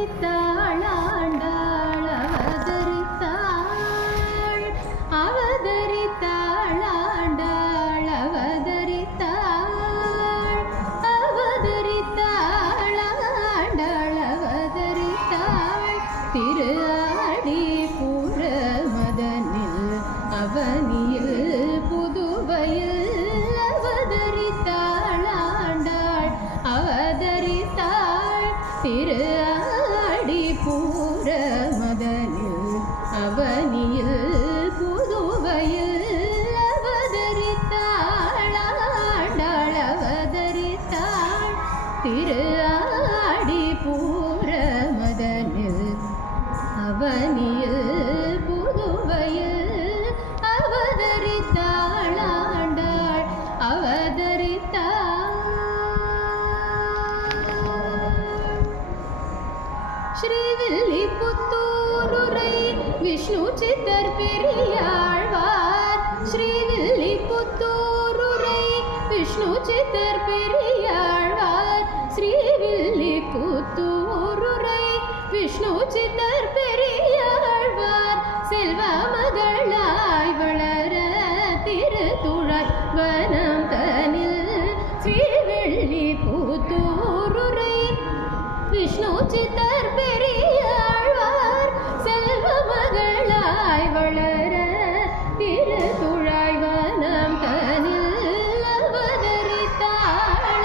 அவதரித்தாள் ஆண்டாள் அவதரித்தாள் அவதரித்தாள் ஆண்டாள் அவதரித்தாள் அவதரித்தாள் ஆண்டாள் அவதரித்தாள் திரு ஆடி பூர மதனில் அவனியில் புதுவையில் அவதரித்தாள் ஆண்டாள் அவதரித்தாள் திரு ஆடி பூர மதனில் அவனியில் புதுவையில் அவதரித்தாள் ஆண்டாள் அவதரித்தாள் திரு ஆடி பூர மதனில் அவனியில் புதுவையில் அவதரித்தாள் ஆண்டாள் அவதரித்தாள் ஸ்ரீவில்லிபுத்தூருரை விஷ்ணு சித்தர் பெரியாழ்வார் ஸ்ரீவில்லிபுத்தூருரை விஷ்ணு சித்தர் பெரியாழ்வார் ஸ்ரீவில்லிபுத்தூருரை விஷ்ணு சித்தர் பெரியாழ்வார் செல்வ மகளாய் வளர திருத்துழாய் வனம் தனில் ஸ்ரீவில்லிபுத்தூருரை விஷ்ணு சித்தர் பெரியாழ்வார் செல்வ மகளாய் வளர திருத்துழாய் வனம் தனில் அவதரித்தாள்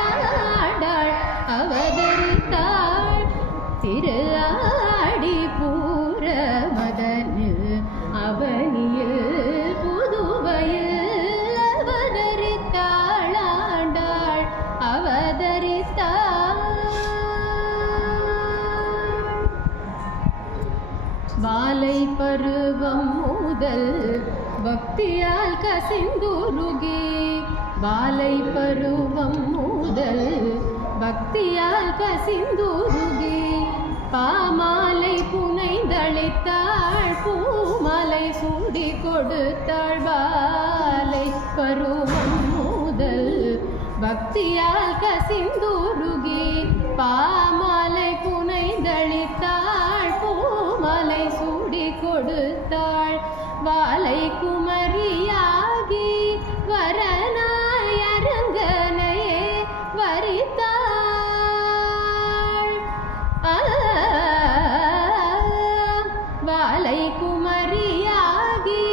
ஆண்டாள் அவதரித்தாள் திரு ஆடி பூர மதனில் அவனியில் புதுவையில் அவதரித்தாள் ஆண்டாள் அவதரித்தாள் வாலை பருவம் முதல் பக்தியால் கசிந்துருகி வாலை பருவம் முதல் பக்தியால் கசிந்துருகி பாமாலை புனைந்தளித்தாள் பூமாலை சூடி கொடுத்தாள் வாலை பருவம் முதல் பக்தியால் கசிந்துருகி பாமாலை புனைந்தளித்தாள் பூமாலை சூடி கொடுத்தாள் வாலை குமரியாகி வரனாய் அரங்கனையே வரித்தாள் வாலை குமரியாகி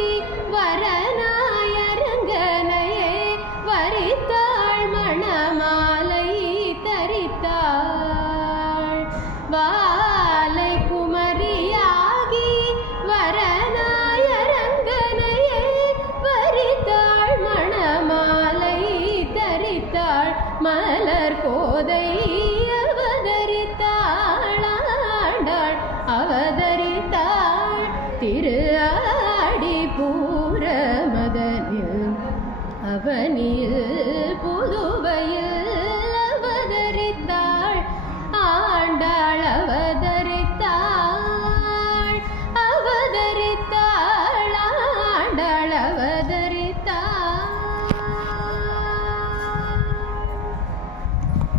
வரனாய் அரங்கனையே வரித்தாள் மணமாலை தரித்தாள் வாலை குமரியாகி வரனாய் அரங்கனையே வரித்தாள் மணமாலை தரித்தாள் மலர் கோதை அவதரித்தாள் ஆண்டாள் அவதரித்தாள் திரு ஆடி பூர மதனில் அவனியில் புதுவையில்